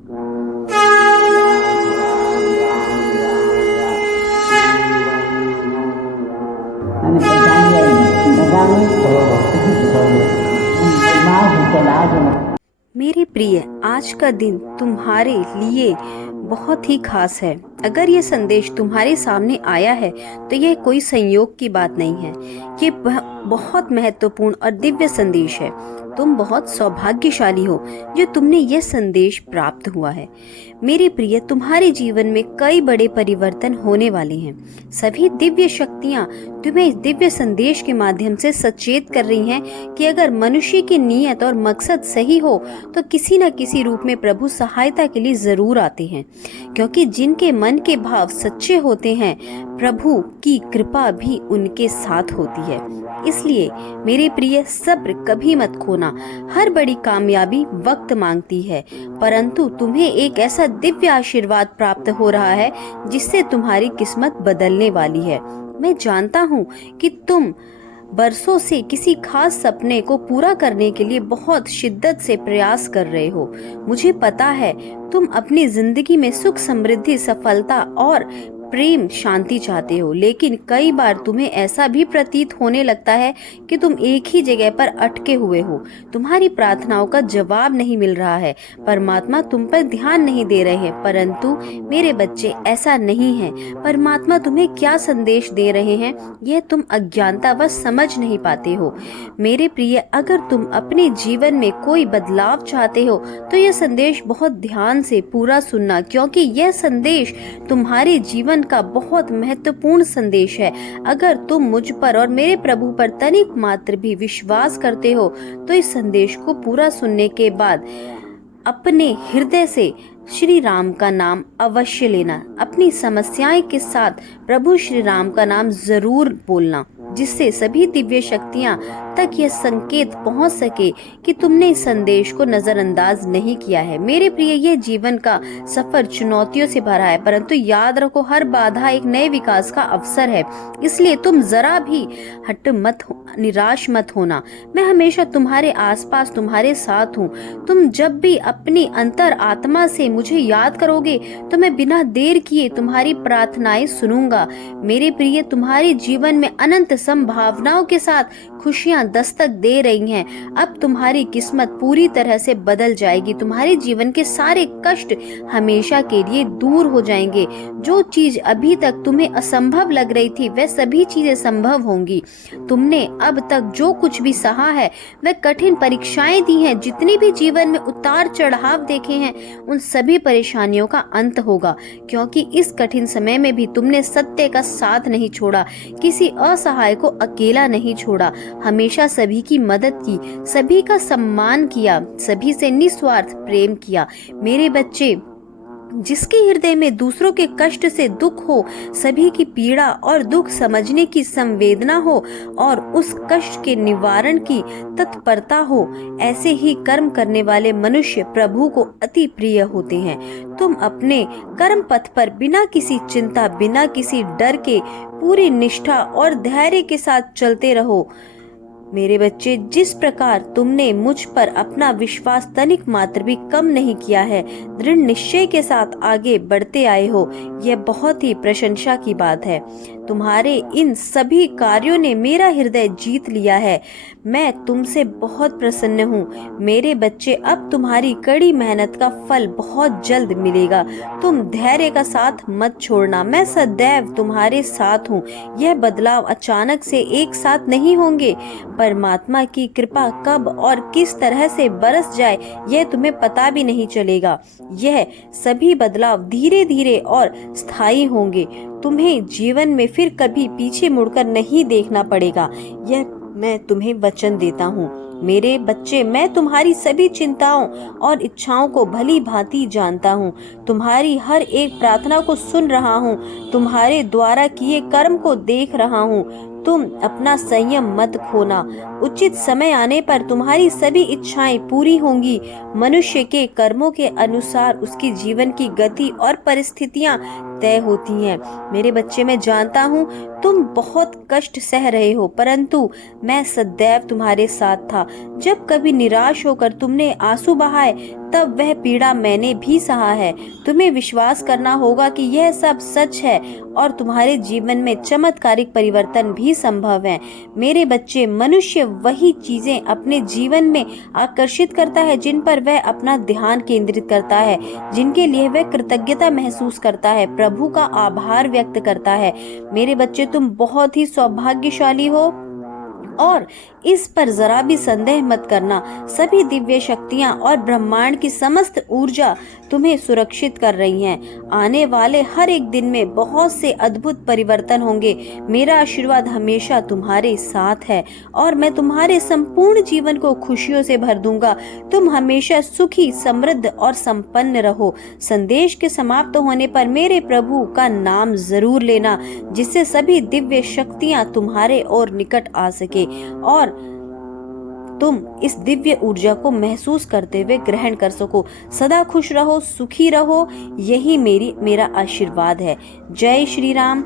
અને બધાને मेरे प्रिय, आज का दिन तुम्हारे लिए बहुत ही खास है। अगर ये संदेश तुम्हारे सामने आया है तो यह कोई संयोग की बात नहीं है। ये बहुत महत्वपूर्ण और दिव्य संदेश है। तुम बहुत सौभाग्यशाली हो जो तुमने यह संदेश प्राप्त हुआ है। मेरे प्रिय, तुम्हारे जीवन में कई बड़े परिवर्तन होने वाले हैं। सभी दिव्य शक्तियाँ तुम्हें इस दिव्य संदेश के माध्यम से सचेत कर रही हैं कि अगर मनुष्य की नीयत और मकसद सही हो तो किसी न किसी रूप में प्रभु सहायता के लिए जरूर आते हैं, क्योंकि जिनके मन के भाव सच्चे होते हैं प्रभु की कृपा भी उनके साथ होती है। इसलिए मेरे प्रिय, सब्र कभी मत खोना। हर बड़ी कामयाबी वक्त मांगती है, परंतु तुम्हें एक ऐसा दिव्य आशीर्वाद प्राप्त हो रहा है जिससे तुम्हारी किस्मत बदलने वाली है। मैं जानता हूँ कि तुम बरसों से किसी खास सपने को पूरा करने के लिए बहुत शिद्दत से प्रयास कर रहे हो। मुझे पता है तुम अपनी जिंदगी में सुख, समृद्धि, सफलता और प्रेम, शांति चाहते हो, लेकिन कई बार तुम्हें ऐसा भी प्रतीत होने लगता है कि तुम एक ही जगह पर अटके हुए हो। तुम्हारी प्रार्थनाओं का जवाब नहीं मिल रहा है, परमात्मा तुम पर ध्यान नहीं दे रहे हैं। परंतु मेरे बच्चे, ऐसा नहीं है। परमात्मा तुम्हें क्या संदेश दे रहे हैं यह तुम अज्ञानतावश समझ नहीं पाते हो। मेरे प्रिय, अगर तुम अपने जीवन में कोई बदलाव चाहते हो तो यह संदेश बहुत ध्यान से पूरा सुनना, क्योंकि यह संदेश तुम्हारे जीवन का बहुत महत्वपूर्ण संदेश है। अगर तुम मुझ पर और मेरे प्रभु पर तनिक मात्र भी विश्वास करते हो तो इस संदेश को पूरा सुनने के बाद अपने हृदय से श्री राम का नाम अवश्य लेना। अपनी समस्याएं के साथ प्रभु श्री राम का नाम जरूर बोलना, जिससे सभी दिव्य शक्तियां तक यह संकेत पहुंच सके कि तुमने इस संदेश को नजरअंदाज नहीं किया है। मेरे प्रिय, यह जीवन का सफर चुनौतियों से भरा है, परंतु याद रखो, हर बाधा एक नए विकास का अवसर है। इसलिए तुम जरा भी निराश मत होना। मैं हमेशा तुम्हारे आसपास, तुम्हारे साथ हूँ। तुम जब भी अपनी अंतर आत्मा से मुझे याद करोगे तो मैं बिना देर किए तुम्हारी प्रार्थनाएं सुनूंगा। मेरे प्रिय, तुम्हारे जीवन में अनंत संभावनाओं के साथ खुशियां दस्तक दे रही हैं। अब तुम्हारी किस्मत पूरी तरह से बदल जाएगी। तुम्हारे जीवन के सारे कष्ट हमेशा के लिए दूर हो जाएंगे। जो चीज अभी तक तुम्हें असंभव लग रही थी वह सभी चीजें संभव होंगी। तुमने अब तक जो कुछ भी सहा है, वह कठिन परीक्षाएं दी हैं, जितनी भी जीवन में उतार चढ़ाव देखे हैं, उन सभी परेशानियों का अंत होगा, क्योंकि इस कठिन समय में भी तुमने सत्य का साथ नहीं छोड़ा, किसी असहाय को अकेला नहीं छोड़ा, हमेशा सभी की मदद की, सभी का सम्मान किया, सभी से निस्वार्थ प्रेम किया। मेरे बच्चे, जिसके हृदय में दूसरों के कष्ट से दुख हो, सभी की पीड़ा और दुख समझने की संवेदना हो और उस कष्ट के निवारण की तत्परता हो, ऐसे ही कर्म करने वाले मनुष्य प्रभु को अति प्रिय होते हैं। तुम अपने कर्म पथ पर बिना किसी चिंता, बिना किसी डर के पूरी निष्ठा और धैर्य के साथ चलते रहो। मेरे बच्चे, जिस प्रकार तुमने मुझ पर अपना विश्वास तनिक मात्र भी कम नहीं किया है, दृढ़ निश्चय के साथ आगे बढ़ते आए हो, यह बहुत ही प्रशंसा की बात है। तुम्हारे इन सभी कार्यों ने मेरा हृदय जीत लिया है। मैं तुमसे बहुत प्रसन्न हूँ। मेरे बच्चे, अब तुम्हारी कड़ी मेहनत का फल बहुत जल्द मिलेगा। तुम धैर्य का साथ मत छोड़ना। मैं सदैव तुम्हारे साथ हूँ। यह बदलाव अचानक से एक साथ नहीं होंगे। परमात्मा की कृपा कब और किस तरह से बरस जाए यह तुम्हें पता भी नहीं चलेगा। यह सभी बदलाव धीरे धीरे और स्थायी होंगे। तुम्हें जीवन में फिर कभी पीछे मुड़कर नहीं देखना पड़ेगा, यह मैं तुम्हें वचन देता हूँ। मेरे बच्चे, मैं तुम्हारी सभी चिंताओं और इच्छाओं को भली भांति जानता हूँ। तुम्हारी हर एक प्रार्थना को सुन रहा हूँ। तुम्हारे द्वारा किए कर्म को देख रहा हूँ। तुम अपना संयम मत खोना। उचित समय आने पर तुम्हारी सभी इच्छाएं पूरी होंगी। मनुष्य के कर्मों के अनुसार उसकी जीवन की गति और परिस्थितियां तय होती हैं। मेरे बच्चे, मैं जानता हूँ तुम बहुत कष्ट सह रहे हो, परंतु मैं सदैव तुम्हारे साथ था। जब कभी निराश होकर तुमने आंसू बहाए, तब वह पीड़ा मैंने भी सहा है। तुम्हें विश्वास करना होगा कि यह सब सच है और तुम्हारे जीवन में चमत्कारिक परिवर्तन भी संभव है। मेरे बच्चे, मनुष्य वही चीजें अपने जीवन में आकर्षित करता है जिन पर वह अपना ध्यान केंद्रित करता है, जिनके लिए वह कृतज्ञता महसूस करता है, प्रभु का आभार व्यक्त करता है। मेरे बच्चे, तुम बहुत ही सौभाग्यशाली हो और इस पर जरा भी संदेह मत करना। सभी दिव्य शक्तियां और ब्रह्मांड की समस्त ऊर्जा तुम्हें सुरक्षित कर रही हैं। आने वाले हर एक दिन में बहुत से अद्भुत परिवर्तन होंगे। मेरा आशीर्वाद हमेशा तुम्हारे साथ है और मैं तुम्हारे संपूर्ण जीवन को खुशियों से भर दूंगा। तुम हमेशा सुखी, समृद्ध और संपन्न रहो। संदेश के समाप्त होने पर मेरे प्रभु का नाम जरूर लेना, जिससे सभी दिव्य शक्तियां तुम्हारे और निकट आ सके और तुम इस दिव्य ऊर्जा को महसूस करते हुए ग्रहण कर सको। सदा खुश रहो, सुखी रहो, यही मेरा आशीर्वाद है। जय श्री राम।